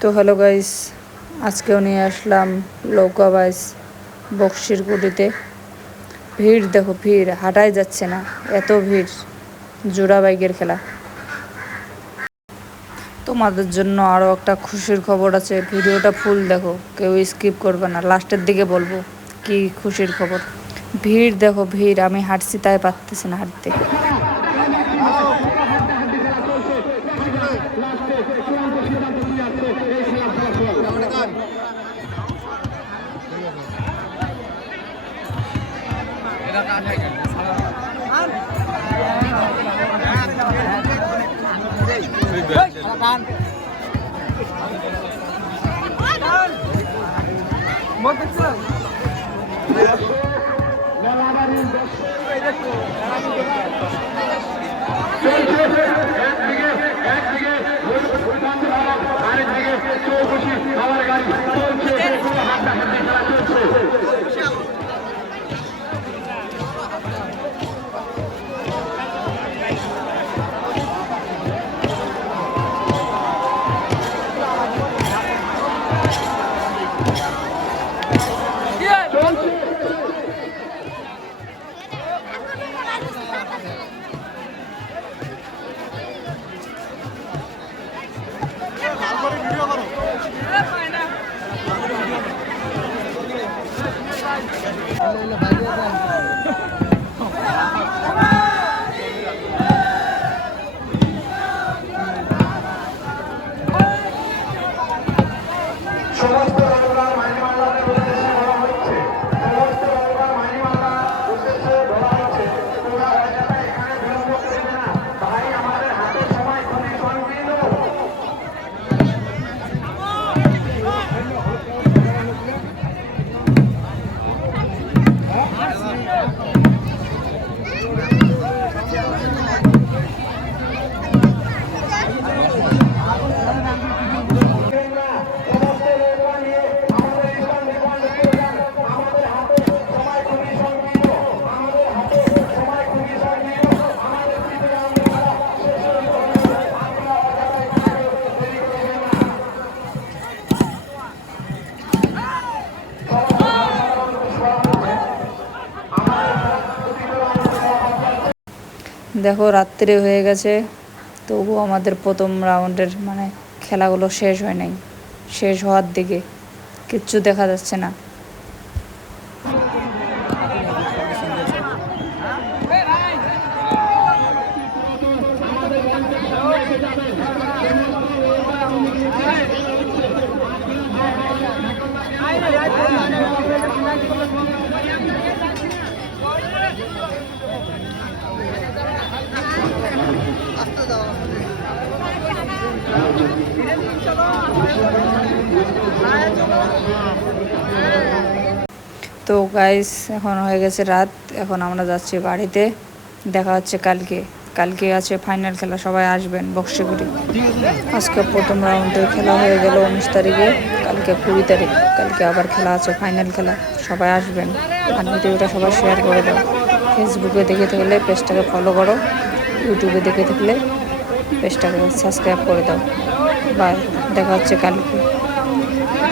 তো hello guys, আজকেও নিয়ে আসলাম নৌকা বাইচ বক্সির গুটিতে। ভিড় দেখো, ভিড় হাঁটাই যাচ্ছে না, এত ভিড়। জোড়া বাইকের খেলা। তোমাদের জন্য আরও একটা খুশির খবর আছে, ভিডিওটা ফুল দেখো, কেউ স্কিপ করবে না, লাস্টের দিকে বলবো কি খুশির খবর। ভিড় দেখো, ভিড়, আমি হাঁটছি তাই পারতেছি না হাঁটতে। দেখো রাত্রি হয়ে গেছে, তবু আমাদের প্রথম রাউন্ডের খেলাগুলো শেষ হয় নাই, শেষ হওয়ার দিকে, কিচ্ছু দেখা যাচ্ছে না। তো গাইস, এখন হয়ে গেছে রাত, এখন আমরা যাচ্ছি বাড়িতে। দেখা হচ্ছে কালকে। কালকে আছে ফাইনাল খেলা, সবাই আসবেন বক্সিগুটি। আজকে প্রথম রাউন্ডের খেলা হয়ে গেল 19 তারিখে, কালকে 20 তারিখ, কালকে আবার খেলা আছে ফাইনাল খেলা, সবাই আসবেন। আর ভিডিওটা সবাই শেয়ার করে দাও। ফেসবুকে দেখে থাকলে পেজটাকে ফলো করো, ইউটিউবে দেখে থাকলে পেজটাকে সাবস্ক্রাইব করে দাও। বাই, দেখা হচ্ছে কালকে।